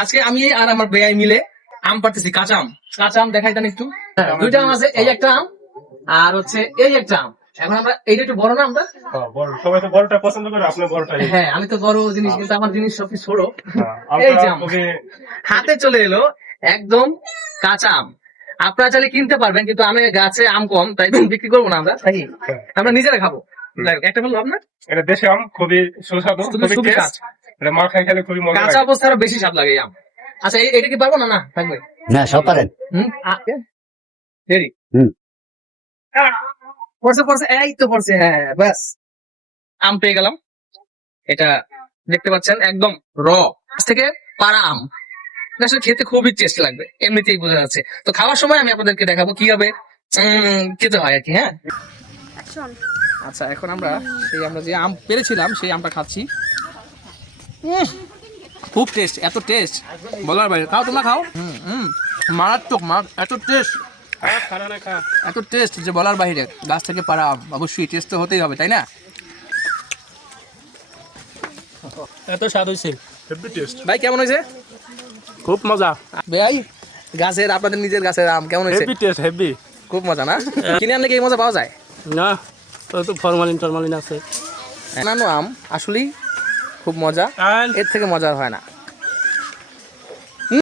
আজকে আমি আর আমার বেয়াই মিলে আম পারতেছি, কাঁচা আম। কাঁচা আম দেখাই দেন একটু। দুইটা আম আছে, এই একটা আম আর হচ্ছে এই একটা আম। এখন আমরা এইটা একটু বড় না আমটা। সবাই তো বড়টা পছন্দ করে, আপনি বড়টাই। হ্যাঁ, আমি তো বড় জিনিস, কিন্তু আমার জিনিস সবকিছু ছোট। আমটা এই যে আম খুবই হাতে চলে এলো, একদম কাঁচা আম। আপনারা চাইলে কিনতে পারবেন, কিন্তু আমি গাছে আম কম, তাই বিক্রি করবো না আমরা, তাই আমরা নিজেরা খাবো। যাই হোক, একটা বলবো আপনার, এটা দেশি আম, খুবই সুস্বাদু, খুবই খুবই কাঁচা। টেস্ট। এটা মা খাই খেলে খুবই মজা কাঁচা লাগে। অবস্থা আরো বেশি স্বাদ লাগে এই আম। আচ্ছা, এটা কি পারবো না? না থাকবে। না সব পারেন। রেডি? হুম। পড়ছে পড়ছে, এই তো পড়ছে। হ্যাঁ ব্যাস, আম পেয়ে গেলাম। এটা দেখতে পাচ্ছেন একদম র থেকে পাড়া আম। এটা আসলে খেতে খুবই টেস্ট লাগবে, এমনিতেই বোঝা যাচ্ছে। তো খাওয়ার সময় আমি আপনাদেরকে দেখাবো কিভাবে খেতে হয় আর কি। হ্যাঁ, আচ্ছা এখন আমরা আমরা যে আম পেরেছিলাম সেই আমটা খাচ্ছি। খুব টেস্ট, এত টেস্ট বলার বাইরে। খাও, তোমরা খাও। মারাত্মক, এত টেস্ট, এত টেস্ট যে বলার বাইরে। গাছ থেকে পাড়া আম, অবশ্যই টেস্ট তো হতেই হবে, তাই না? এত স্বাদ হয়েছে, হেভি টেস্ট। ভাই কেমন হয়েছে? খুব মজা। ভাই গাছের, আপনাদের নিজের গাছের আম কেমন হয়েছে? Heavy taste, heavy. খুব মজা না? কিনে আনলে কি এই মজা পাওয়া যায়? না, তো ফরমালিন টরমালিন আছে। অন্যান্য আম আসলেই খুব মজা, এর থেকে মজার হয় না।